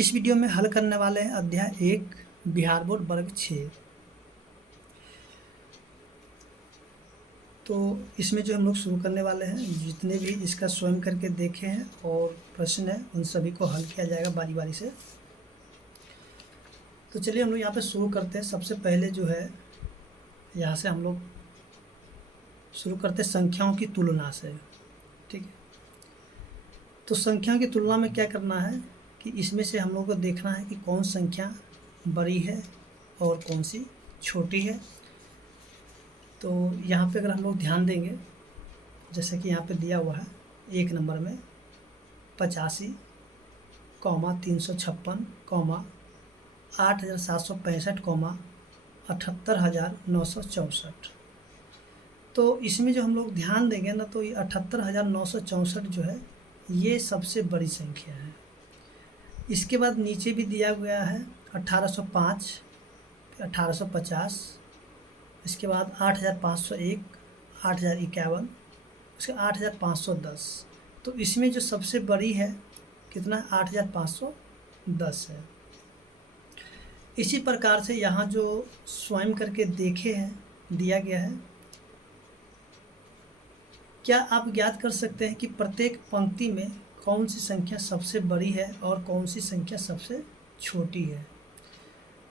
इस वीडियो में हल करने वाले हैं अध्याय 1 बिहार बोर्ड वर्ग 6। तो इसमें जो हम लोग शुरू करने वाले हैं, जितने भी इसका स्वयं करके देखे हैं और प्रश्न है उन सभी को हल किया जाएगा बारी बारी से। तो चलिए हम लोग यहाँ पे शुरू करते हैं। सबसे पहले जो है यहाँ से हम लोग शुरू करते हैं संख्याओं की तुलना से। ठीक है, तो संख्याओं की तुलना में क्या करना है कि इसमें से हम लोग को देखना है कि कौन संख्या बड़ी है और कौन सी छोटी है। तो यहाँ पे अगर हम लोग ध्यान देंगे, जैसे कि यहाँ पे दिया हुआ है 1 नंबर में 85, 356, 8765, 78964। तो इसमें जो हम लोग ध्यान देंगे ना, तो ये 78964 जो है ये सबसे बड़ी संख्या है। इसके बाद नीचे भी दिया गया है 1805, 1850, इसके बाद 8501, 8051, उसके 8510। तो इसमें जो सबसे बड़ी है कितना है, 8510 है। इसी प्रकार से यहाँ जो स्वयं करके देखे हैं दिया गया है, क्या आप ज्ञात कर सकते हैं कि प्रत्येक पंक्ति में कौन सी संख्या सबसे बड़ी है और कौन सी संख्या सबसे छोटी है।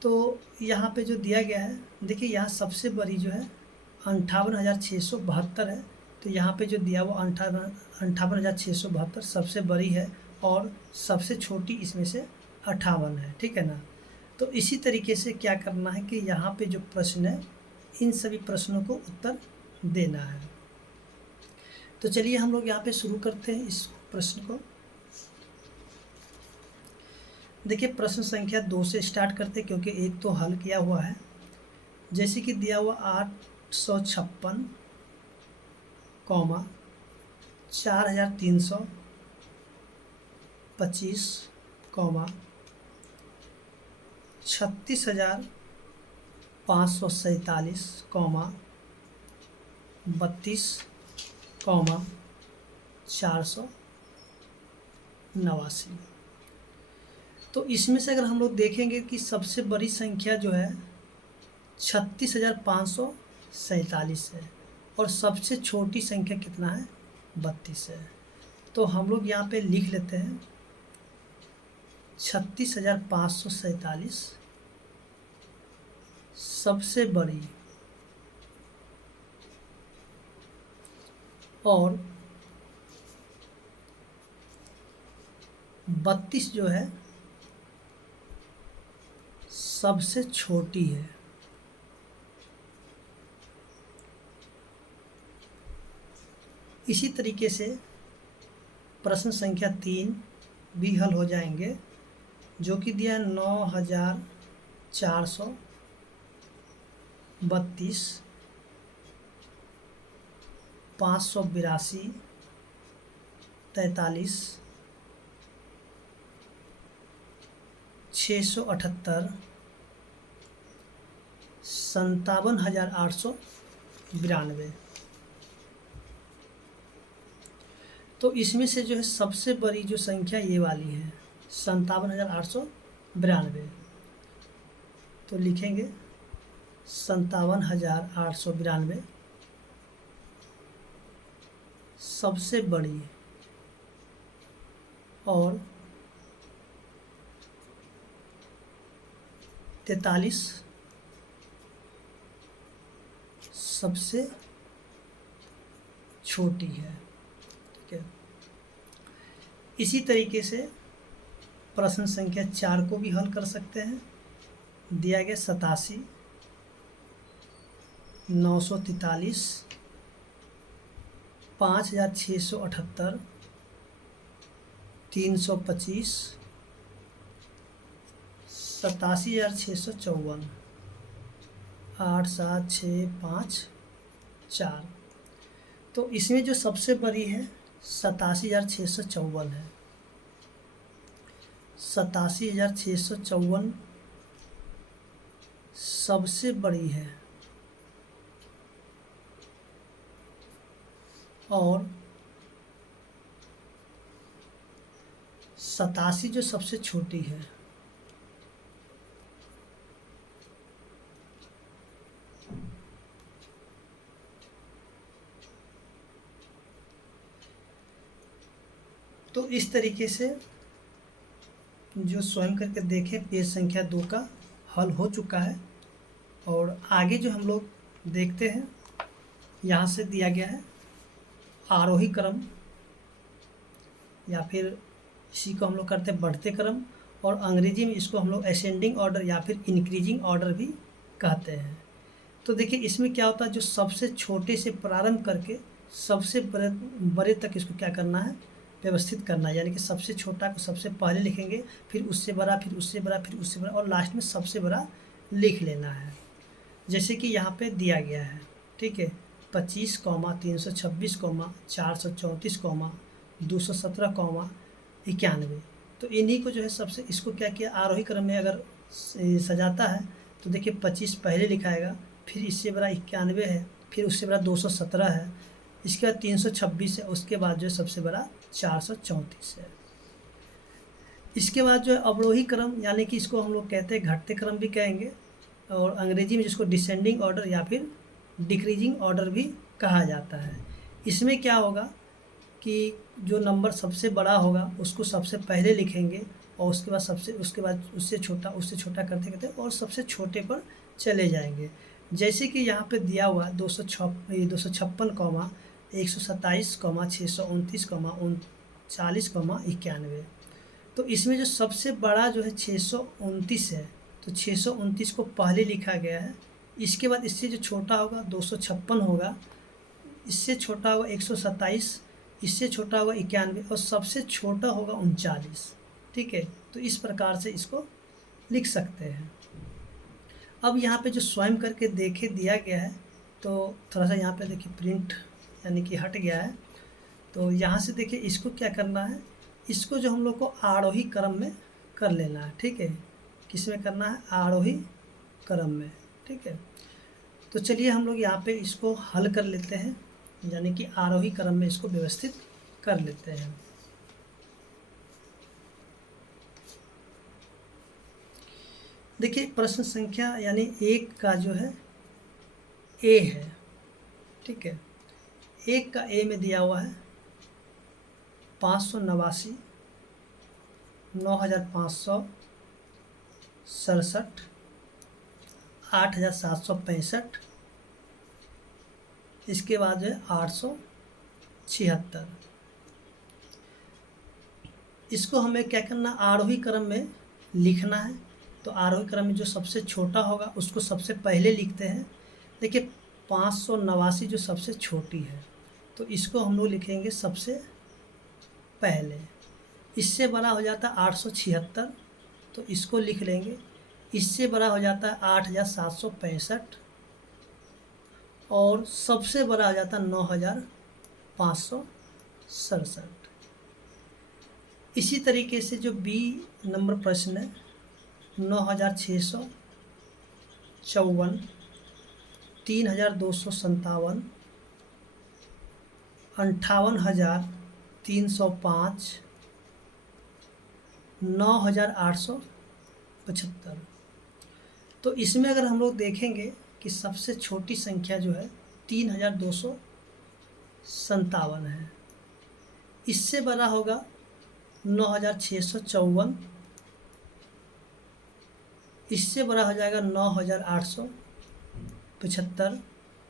तो यहाँ पे जो दिया गया है, देखिए यहाँ सबसे बड़ी जो है 58,672 है। तो यहाँ पे जो दिया वो 58,672 सबसे बड़ी है और सबसे छोटी इसमें से 58 है। ठीक है ना। तो इसी तरीके से क्या करना है कि यहाँ पे जो प्रश्न है इन सभी प्रश्नों को उत्तर देना है। तो चलिए हम लोग यहाँ पे शुरू करते हैं इस प्रश्न को। देखिए प्रश्न संख्या 2 से स्टार्ट करते हैं, क्योंकि एक तो हल किया हुआ है। जैसे कि दिया हुआ 856, 4325, 36,547, 32, 489। तो इसमें से अगर हम लोग देखेंगे कि सबसे बड़ी संख्या जो है 36,547 है और सबसे छोटी संख्या कितना है, 32 है। तो हम लोग यहाँ पे लिख लेते हैं 36,547 सबसे बड़ी और 32 जो है सबसे छोटी है। इसी तरीके से प्रश्न संख्या 3 भी हल हो जाएंगे, जो कि दिया 9,432, 582, 43, 678, 57,892। तो इसमें से जो है सबसे बड़ी जो संख्या ये वाली है 57,892। तो लिखेंगे 57,892 सबसे बड़ी और 43 सबसे छोटी है। ठीक है, इसी तरीके से प्रश्न संख्या 4 को भी हल कर सकते हैं। दिया गया 87, 943, 5,678, 325, 87,654, 8,7,6,5,4। तो इसमें जो सबसे बड़ी है 87,654 है। 87,654 सबसे बड़ी है और 87 जो सबसे छोटी है। इस तरीके से जो स्वयं करके देखें, पेज संख्या 2 का हल हो चुका है। और आगे जो हम लोग देखते हैं, यहाँ से दिया गया है आरोही क्रम, या फिर इसी को हम लोग करते हैं बढ़ते क्रम, और अंग्रेजी में इसको हम लोग असेंडिंग ऑर्डर या फिर इंक्रीजिंग ऑर्डर भी कहते हैं। तो देखिए इसमें क्या होता है, जो सबसे छोटे से प्रारंभ करके सबसे बड़े बड़े तक इसको क्या करना है, व्यवस्थित करना है। यानी कि सबसे छोटा को सबसे पहले लिखेंगे, फिर उससे बड़ा, फिर उससे बड़ा, फिर उससे बड़ा, और लास्ट में सबसे बड़ा लिख लेना है। जैसे कि यहाँ पे दिया गया है, ठीक है, 25, 326, 434, 217, 91। तो इन्हीं को जो है सबसे, इसको क्या किया, आरोही क्रम में अगर सजाता है तो देखिए 25 पहले लिखाएगा, फिर इससे बड़ा 91 है, फिर उससे बड़ा 217 है, इसके बाद 326 है, उसके बाद जो है सबसे बड़ा 434 है। इसके बाद जो है अवरोही क्रम, यानी कि इसको हम लोग कहते हैं घटते क्रम भी कहेंगे, और अंग्रेजी में जिसको डिसेंडिंग ऑर्डर या फिर डिक्रीजिंग ऑर्डर भी कहा जाता है। इसमें क्या होगा कि जो नंबर सबसे बड़ा होगा उसको सबसे पहले लिखेंगे, और उसके बाद उससे छोटा करते करते और सबसे छोटे पर चले जाएंगे। जैसे कि यहाँ पे दिया हुआ 256, 127, 629, 39, 91। तो इसमें जो सबसे बड़ा जो है 629 है, तो 629 को पहले लिखा गया है। इसके बाद इससे जो छोटा होगा 256 होगा, इससे छोटा होगा 127, इससे छोटा होगा 91, और सबसे छोटा होगा 39। ठीक है, तो इस प्रकार से इसको लिख सकते हैं। अब यहाँ पे जो स्वयं करके देखे दिया गया है, तो थोड़ा सा यहाँ पे देखिए प्रिंट यानी कि हट गया है। तो यहाँ से देखिए इसको क्या करना है, इसको जो हम लोग को आरोही क्रम में कर लेना है। ठीक है, किस में करना है, आरोही क्रम में। ठीक है, तो चलिए हम लोग यहाँ पे इसको हल कर लेते हैं, यानी कि आरोही क्रम में इसको व्यवस्थित कर लेते हैं। देखिए प्रश्न संख्या यानी 1 का जो है ए है। ठीक है, 1 का ए में दिया हुआ है 589, 9567, 8765, इसके बाद है 876। इसको हमें क्या करना, आरोही क्रम में लिखना है। तो आरोही क्रम में जो सबसे छोटा होगा उसको सबसे पहले लिखते हैं। देखिए 589 जो सबसे छोटी है, तो इसको हम लोग लिखेंगे सबसे पहले। इससे बड़ा हो जाता है 876, तो इसको लिख लेंगे। इससे बड़ा हो जाता है 8765, और सबसे बड़ा हो जाता है 9567। इसी तरीके से जो बी नंबर प्रश्न है 9654, 3257, 58305, 9875। तो इसमें अगर हम लोग देखेंगे कि सबसे छोटी संख्या जो है 3257 है। इससे बड़ा होगा 9654, इससे बड़ा हो जाएगा 9875,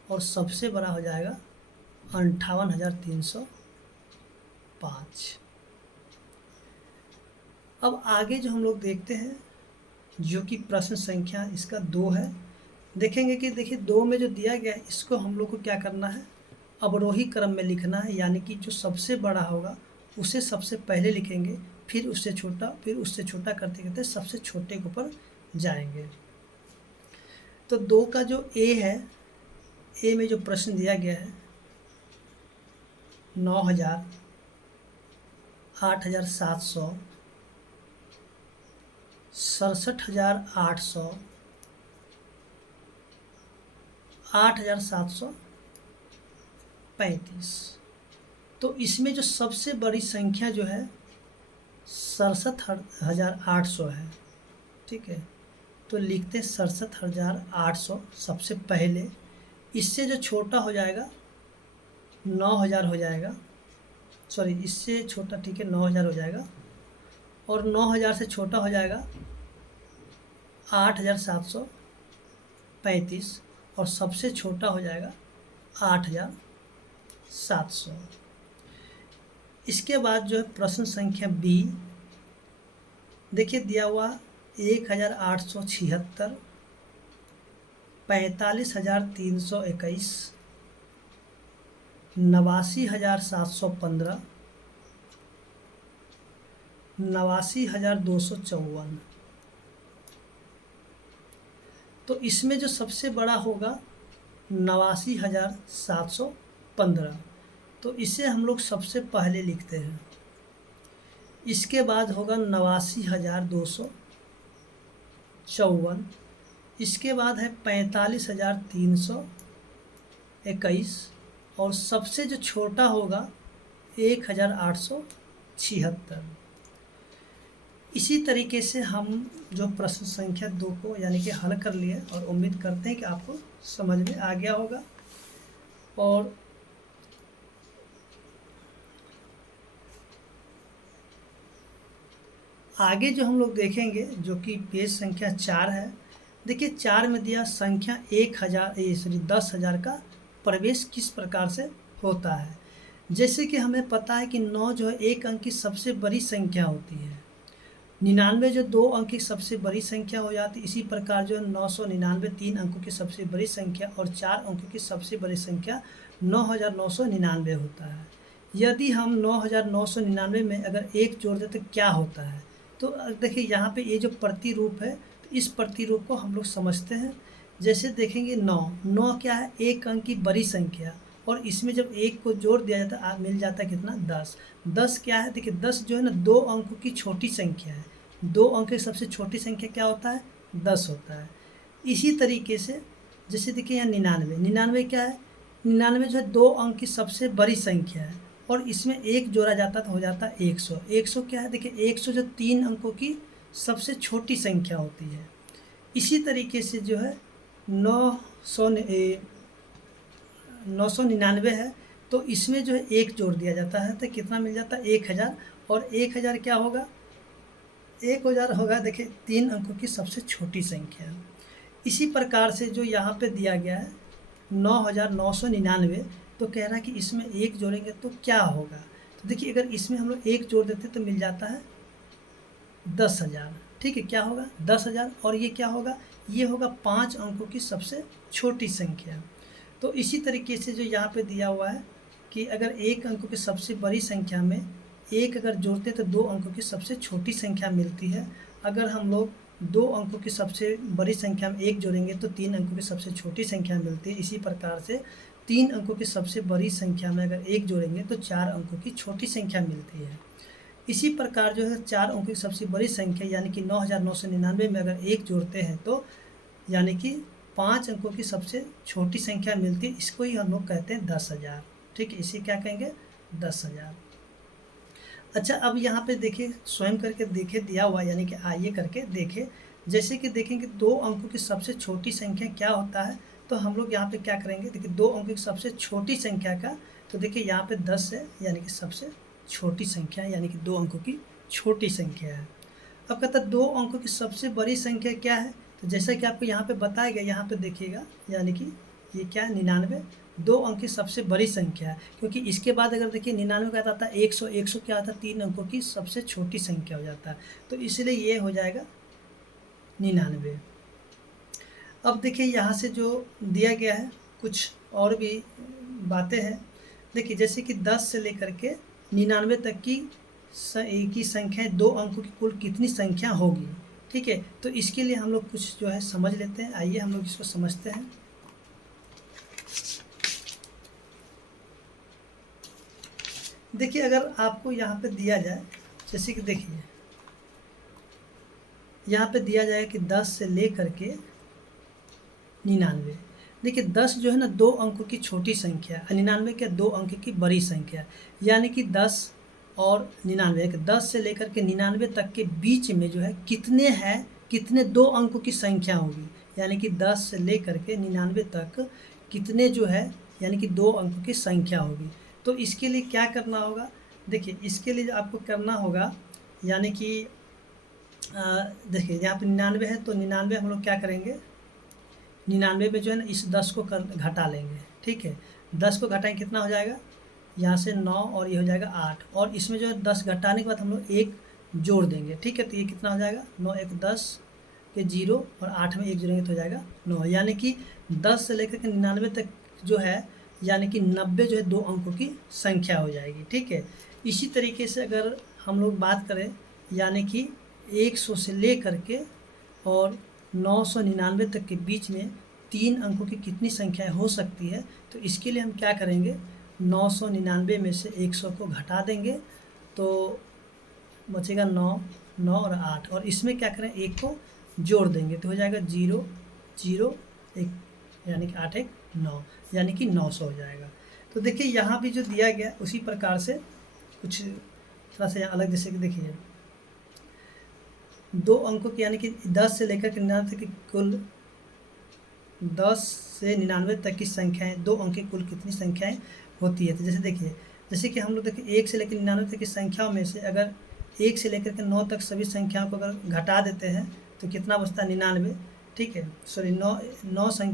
और सबसे बड़ा हो जाएगा 58305। अब आगे जो हम लोग देखते हैं, जो कि प्रश्न संख्या इसका 2 है, देखेंगे कि देखिए 2 में जो दिया गया है इसको हम लोग को क्या करना है, अवरोही क्रम में लिखना है। यानी कि जो सबसे बड़ा होगा उसे सबसे पहले लिखेंगे, फिर उससे छोटा, फिर उससे छोटा करते करते सबसे छोटे के ऊपर जाएंगे। तो 2 का जो ए है, ए में जो प्रश्न दिया गया है 9000, 8700, 67800, 8735। तो इसमें जो सबसे बड़ी संख्या जो है 67800 है। ठीक है, तो लिखते 67800 सबसे पहले। इससे जो छोटा हो जाएगा 9000 हो जाएगा, सॉरी इससे छोटा, ठीक है 9000 हो जाएगा, और 9000 से छोटा हो जाएगा 8735, और सबसे छोटा हो जाएगा 8700। इसके बाद जो है प्रश्न संख्या बी, देखिए दिया हुआ 1876, 45,321, 89,715, 89,254। तो इसमें जो सबसे बड़ा होगा 89,715, तो इसे हम लोग सबसे पहले लिखते हैं। इसके बाद होगा 89,254, इसके बाद है 45,321, और सबसे जो छोटा होगा 1,876। इसी तरीके से हम जो प्रश्न संख्या 2 को यानी कि हल कर लिए, और उम्मीद करते हैं कि आपको समझ में आ गया होगा। और आगे जो हम लोग देखेंगे जो कि पेज संख्या 4 है। देखिए 4 में दिया संख्या 10,000 का प्रवेश किस प्रकार से होता है। जैसे कि हमें पता है कि 9 जो है एक अंक की सबसे बड़ी संख्या होती है, 99 जो 2 अंक की सबसे बड़ी संख्या हो जाती है। इसी प्रकार जो है 999 3 अंकों की सबसे बड़ी संख्या, और 4 अंकों की सबसे बड़ी संख्या 9,999 होता है। यदि हम 9,999 में अगर 1 जोड़ दें तो क्या होता है। तो देखिए यहाँ पे ये जो प्रतिरूप है, तो इस प्रतिरूप को हम लोग समझते हैं। जैसे देखेंगे 9 क्या है, एक अंक की बड़ी संख्या, और इसमें जब 1 को जोड़ दिया जाता है मिल जाता है कितना 10। 10 क्या है, देखिए 10 जो है ना 2 अंकों की छोटी संख्या है। 2 अंक की सबसे छोटी संख्या क्या होता है, 10 होता है। इसी तरीके से जैसे देखिए यहाँ 99 क्या है, 99 जो है 2 अंक की सबसे बड़ी संख्या है, और इसमें 1 जोड़ा जाता तो हो जाता है 100। 100 क्या है, देखिए 100 जो 3 अंकों की सबसे छोटी संख्या होती है। इसी तरीके से जो है 999 है, तो इसमें जो है 1 जोड़ दिया जाता है तो कितना मिल जाता है 1000, और 1000 क्या होगा, 1000 होगा देखिए 3 अंकों की सबसे छोटी संख्या। इसी प्रकार से जो यहाँ पे दिया गया है 9,999, तो कह रहा है कि इसमें 1 जोड़ेंगे तो क्या होगा। तो देखिए अगर इसमें हम लोग 1 जोड़ देते तो मिल जाता है 10,000, ठीक है, क्या होगा 10,000, और ये क्या होगा, ये होगा 5 अंकों की सबसे छोटी संख्या। तो इसी तरीके से जो यहाँ पे दिया हुआ है कि अगर 1 अंकों की सबसे बड़ी संख्या में 1 अगर जोड़ते तो 2 अंकों की सबसे छोटी संख्या मिलती है। अगर हम लोग 2 अंकों की सबसे बड़ी संख्या में 1 जोड़ेंगे तो 3 अंकों की सबसे छोटी संख्या मिलती है। इसी प्रकार से 3 अंकों की सबसे बड़ी संख्या में अगर 1 जोड़ेंगे तो 4 अंकों की छोटी संख्या मिलती है। इसी प्रकार जो है 4 अंकों की सबसे बड़ी संख्या यानी कि 9,999 में अगर 1 जोड़ते हैं तो यानी कि 5 अंकों की सबसे छोटी संख्या मिलती है। इसको ही हम लोग कहते हैं 10,000, ठीक है, इसे क्या कहेंगे 10,000। अच्छा अब यहाँ पे देखिए स्वयं करके देखे दिया हुआ यानी कि आइए करके देखें। जैसे कि देखेंगे 2 अंकों की सबसे छोटी संख्या क्या होता है, तो हम लोग यहाँ पे क्या करेंगे, देखिए 2 अंकों की सबसे छोटी संख्या का, तो देखिए यहाँ पे 10 है यानी कि सबसे छोटी संख्या यानी कि 2 अंकों की छोटी संख्या है। अब कहता है 2 अंकों की सबसे बड़ी संख्या क्या है, तो जैसा कि आपको यहाँ पे बताया गया, यहाँ पे देखिएगा यानी कि ये क्या है 99, 2 अंक की सबसे बड़ी संख्या है। क्योंकि इसके बाद अगर देखिए 99 का आता है 100, 100 क्या आता है 3 अंकों की सबसे छोटी संख्या हो जाता है, तो इसलिए ये हो जाएगा 99। अब देखिए यहाँ से जो दिया गया है कुछ और भी बातें हैं। देखिए जैसे कि 10 से लेकर के 99 तक की संख्या 2 अंकों की कुल कितनी संख्या होगी, ठीक है। तो इसके लिए हम लोग कुछ जो है समझ लेते हैं। आइए हम लोग इसको समझते हैं। देखिए अगर आपको यहाँ पे दिया जाए, जैसे कि देखिए यहाँ पे दिया जाए कि 10 से लेकर के 99, देखिए 10 जो है ना 2 अंकों की छोटी संख्या, 99 क्या 2 अंक की बड़ी संख्या, यानी कि 10 और 99, 10 से लेकर के 99 तक के बीच में जो है कितने 2 अंकों की संख्या होगी, यानी कि 10 से लेकर के 99 तक कितने जो है यानी कि 2 अंकों की संख्या होगी। तो इसके लिए क्या करना होगा, देखिए इसके लिए जो आपको करना होगा, यानी कि देखिए यहाँ पे 99 है, तो 99 हम लोग क्या करेंगे, 99 में जो है ना इस 10 को घटा लेंगे, ठीक है। 10 को घटाएं कितना हो जाएगा, यहाँ से 9 और ये हो जाएगा 8, और इसमें जो है 10 घटाने के बाद हम लोग 1 जोड़ देंगे, ठीक है। तो ये कितना हो जाएगा, 9 1 10 के 0 और 8 में 1 जोड़ेंगे तो हो जाएगा 9, यानी कि 10 से लेकर के 99 तक जो है, यानी कि 90 जो है 2 अंकों की संख्या हो जाएगी, ठीक है। इसी तरीके से अगर हम लोग बात करें, यानी कि 100 से ले करके और 999 तक के बीच में 3 अंकों की कितनी संख्याएं हो सकती है, तो इसके लिए हम क्या करेंगे, 999 में से 100 को घटा देंगे तो बचेगा 9 9 और 8, और इसमें क्या करें, 1 को जोड़ देंगे तो हो जाएगा 0 0 1, यानी कि 8 1 9, यानी कि 900 हो जाएगा। तो देखिए यहाँ भी जो दिया गया उसी प्रकार से कुछ थोड़ा सा अलग, जैसे कि देखिए 2 अंकों की, यानी कि 10 से लेकर के 99 तक की कुल 10 से 99 तक की संख्याएं, 2 अंक की कुल कितनी संख्याएं होती है। तो जैसे देखिए, जैसे कि हम लोग देखिए 1 से लेकर 99 तक की संख्याओं में से अगर 1 से लेकर के 9 तक सभी संख्याओं को अगर घटा देते हैं तो कितना बचता है, 99, ठीक है। सॉरी 9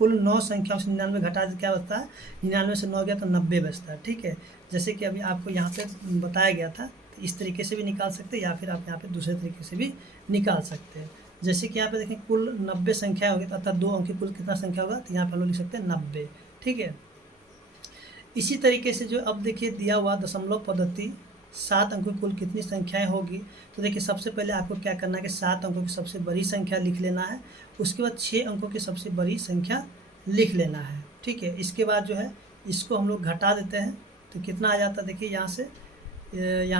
कुल 9 संख्याओं से 99 घटा दे क्या बचता है, 99 से 9 गया तो 90 बचता है, ठीक है। जैसे कि अभी आपको यहाँ पे बताया गया था, तो इस तरीके से भी निकाल सकते हैं या फिर आप यहाँ पे दूसरे तरीके से भी निकाल सकते हैं। जैसे कि यहाँ पे देखें कुल 90 संख्या होगी, तो अर्थात 2 अंक की कुल कितना संख्या होगा, तो यहाँ पे हम लोग लिख सकते हैं 90, ठीक है। इसी तरीके से जो अब देखिए दिया हुआ दशमलव पद्धति 7 अंकों की कुल कितनी संख्याएं होगी, तो देखिए सबसे पहले आपको क्या करना है कि 7 अंकों की सबसे बड़ी संख्या लिख लेना है, उसके बाद 6 अंकों की सबसे बड़ी संख्या लिख लेना है, ठीक है। इसके बाद जो है इसको हम लोग घटा देते हैं तो कितना आ जाता है, देखिए यहाँ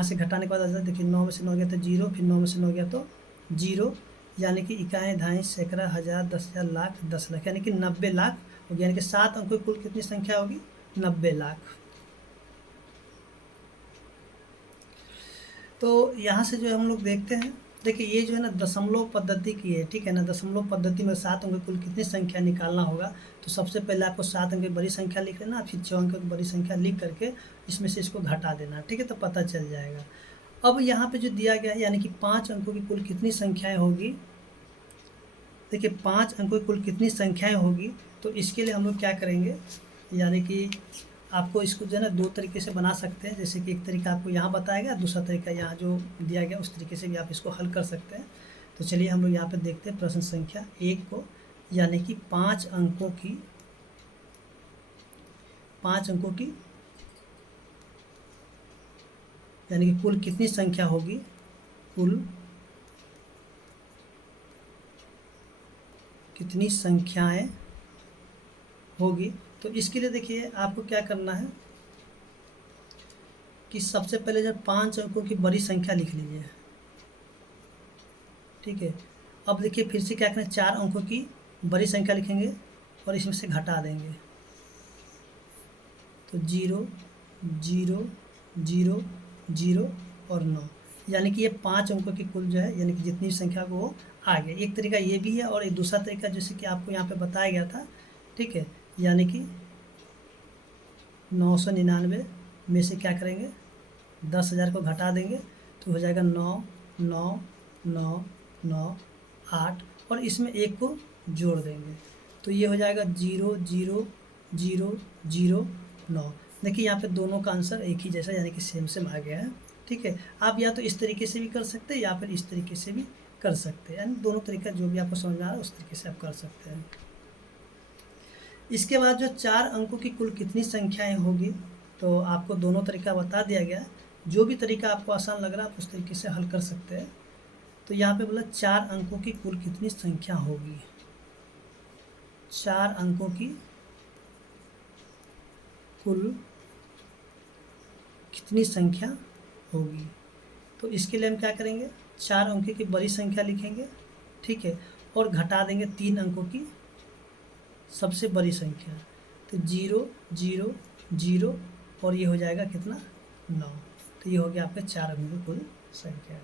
से घटाने के बाद आ जाता है, देखिए 9 में से 9 गया तो 0, फिर 9 में से 9 गया तो 0, यानी कि इकाई दहाई सैकड़ा हज़ार 10,000 लाख 10 लाख, यानी कि 90 लाख हो गया। यानी कि 7 अंकों की कुल कितनी संख्या होगी, 90 लाख। तो यहाँ से जो है हम लोग देखते हैं, देखिए ये जो है ना दशमलव पद्धति की है, ठीक है ना। दशमलव पद्धति में 7 अंकों की कुल कितनी संख्या निकालना होगा, तो सबसे पहले आपको 7 अंक की बड़ी संख्या लिख लेना, फिर 6 अंक की बड़ी संख्या लिख करके इसमें से इसको घटा देना, ठीक है, तो पता चल जाएगा। अब यहाँ पे जो दिया गया है, यानी कि 5 अंकों की कुल कितनी संख्याएं होगी, देखिए 5 अंकों की कुल कितनी संख्याएं होगी, तो इसके लिए हम लोग क्या करेंगे, यानी कि आपको इसको जो है ना 2 तरीके से बना सकते हैं। जैसे कि एक तरीका आपको यहाँ बताया गया, दूसरा तरीका यहाँ जो दिया गया उस तरीके से भी आप इसको हल कर सकते हैं। तो चलिए हम लोग यहाँ पे देखते हैं प्रश्न संख्या 1 को, यानी कि 5 अंकों की यानी कि कुल कितनी संख्या होगी, कुल कितनी संख्याएं होगी। तो इसके लिए देखिए आपको क्या करना है कि सबसे पहले जब 5 अंकों की बड़ी संख्या लिख लीजिए, ठीक है। अब देखिए फिर से क्या करें, 4 अंकों की बड़ी संख्या लिखेंगे और इसमें से घटा देंगे, तो 0 0 0 0 और 9, यानी कि ये 5 अंकों की कुल जो है, यानी कि जितनी संख्या को वो आ गया। एक तरीका ये भी है और एक दूसरा तरीका जैसे कि आपको यहाँ पे बताया गया था, ठीक है, यानी कि 999 में से क्या करेंगे, 10,000 को घटा देंगे तो हो जाएगा 9 9 9 9 8, और इसमें 1 को जोड़ देंगे तो ये हो जाएगा 0 0 0 0 9। देखिए यहाँ पे दोनों का आंसर एक ही जैसा, यानी कि सेम सेम आ गया है, ठीक है। आप या तो इस तरीके से भी कर सकते हैं या फिर इस तरीके से भी कर सकते हैं, यानी दोनों तरीका जो भी आपको समझ में आ रहा है उस तरीके से आप कर सकते हैं। इसके बाद जो 4 अंकों की कुल कितनी संख्याएं होगी, तो आपको दोनों तरीका बता दिया गया, जो भी तरीका आपको आसान लग रहा है आप उस तरीके से हल कर सकते हैं। तो यहाँ पे बोला 4 अंकों की कुल कितनी संख्या होगी, 4 अंकों की कुल कितनी संख्या होगी। तो इसके लिए हम क्या करेंगे, 4 अंकों की बड़ी संख्या लिखेंगे, ठीक है, और घटा देंगे 3 अंकों की सबसे बड़ी संख्या, तो 0 0 0 और ये हो जाएगा कितना 9। तो ये हो गया आपका 4 अंकों की कुल संख्या।